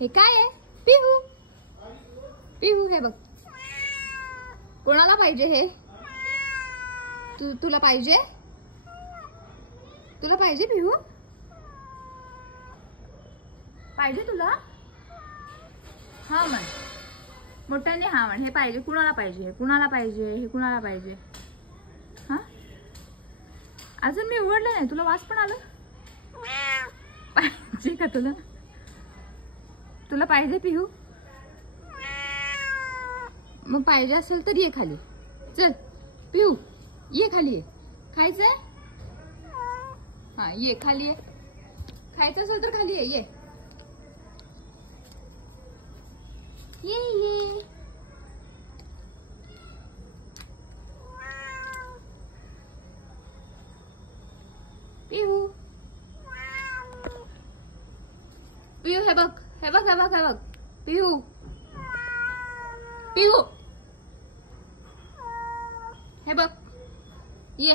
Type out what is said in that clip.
हे काय आहे? पिहू पिहू हे बघ. कोणाला पाहिजे हे? तुला पाहिजे? तुला पाहिजे पिहू? पाहिजे तुला? हा म्हण मोठ्याने, हा म्हण. हे पाहिजे. कुणाला पाहिजे? कुणाला पाहिजे? हे कुणाला पाहिजे? हा अजून मी उघडलं नाही. तुला वास पण आलं? पाहिजे का तुला? तुला पाहिजे पिहू? मग पाहिजे असेल तर ये खाली. चल पिहू ये खाली. ये खायचंय? हा ये खाली. ये खायचं असेल तर खाली ये. ये ये पिहू पिहू हे बघ. हे बघ हे बघ हे बघ. पिहू पिहू हे बघ. ये